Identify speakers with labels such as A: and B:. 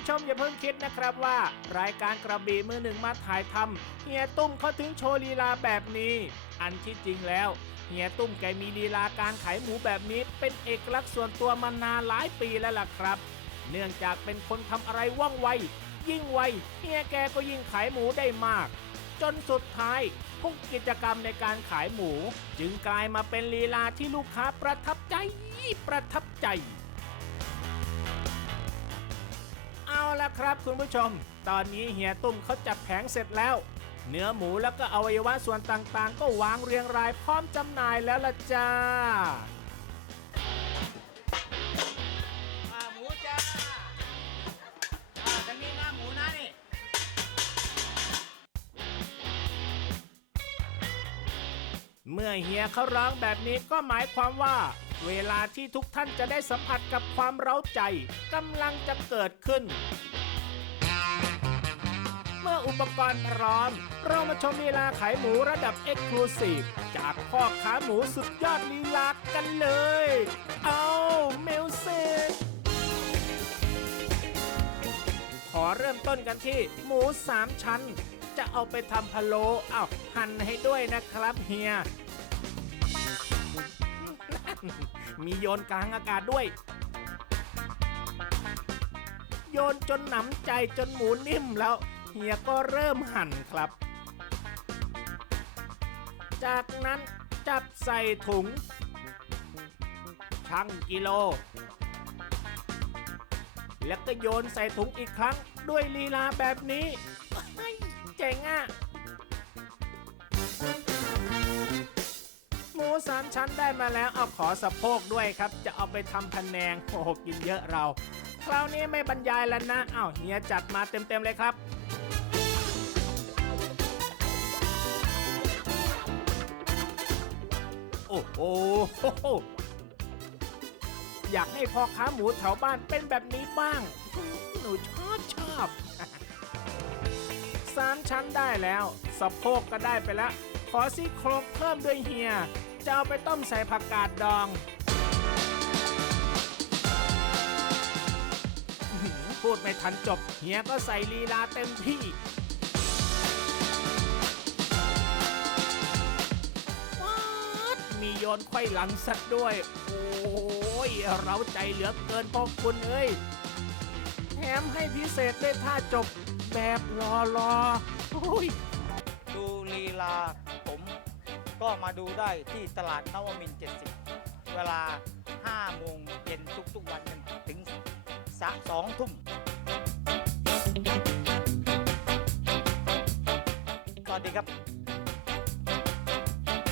A: ผู้ชมอย่าเพิ่งคิดนะครับว่า รายการกระบี่มือหนึ่งมาถ่ายทำเฮียตุ้มเขาถึงโชว์ลีลาแบบนี้ อันที่จริงแล้วเฮียตุ้มแกมีลีลาการขายหมูแบบนี้ เป็นเอกลักษณ์ส่วนตัวมานานหลายปีแล้วล่ะครับ เนื่องจากเป็นคนทำอะไรว่องไว ยิ่งไวเฮียแกก็ยิ่งขายหมูได้มาก จนสุดท้ายทุกกิจกรรมในการขายหมู จึงกลายมาเป็นลีลาที่ลูกค้าประทับใจประทับใจ ละครับคุณผู้ชม ตอนนี้เฮียตุ้มเขาจัดแผงเสร็จแล้ว เนื้อหมูแล้วก็อวัยวะส่วนต่างๆ ก็วางเรียงรายพร้อมจำหน่ายแล้วล่ะจ้าอ่าหมูจ้าอ่าจะมีหน้าหมูนะนี่เมื่อเฮียเขาร้องแบบนี้ก็หมายความว่า เวลาที่ทุกท่านจะได้สัมผัสกับความเร้าใจกำลังจะเกิดขึ้น เมื่ออุปกรณ์พร้อม เรามาชมลีลาขายหมูระดับเอ็กซ์คลูซีฟจากพ่อค้าหมูสุดยอดลีลากันเลย เอาเมลเซขอเริ่มต้นกันที่หมูสามชั้น จะเอาไปทำพะโล้อ้าวหั่นให้ด้วยนะครับเฮีย มีโยนกลางอากาศด้วย โยนจนหนำใจจนหมูนิ่มแล้ว เฮียก็เริ่มหั่นครับ จากนั้นจับใส่ถุงชั่งกิโล แล้วก็โยนใส่ถุงอีกครั้งด้วยลีลาแบบนี้เฮ้ยเจ๋งอะ ชั้นได้มาแล้วเอาขอสะโพกด้วยครับ จะเอาไปทำพะแนงโอ้โหกินเยอะเรา คราวนี้ไม่บรรยายแล้วนะอ้าวเฮียจัดมาเต็มๆเลยครับโอ้โหอยากให้พ่อค้าหมูแถวบ้านเป็นแบบนี้บ้าง หนูชอบชอบสามชั้นได้แล้วสะโพกก็ได้ไปแล้ว ขอซี่โครงเพิ่มด้วยเฮีย จะเอาไปต้มใส่ผักกาดดอง พูดไม่ทันจบ เฮียก็ใส่ลีลาเต็มที่ มีโยนไขว้หลังสักด้วย โอ้ยเราใจเหลือเกินพ่อคุณเอ้ย แถมให้พิเศษด้วยท่าจบแบบรอรอโอ้ย
B: ดูลีลา ก็มาดูได้ที่ตลาดนวมิน 70 เวลา 5 โมงเย็นทุกๆวันถึง2ทุ่ม สวัสดีครับ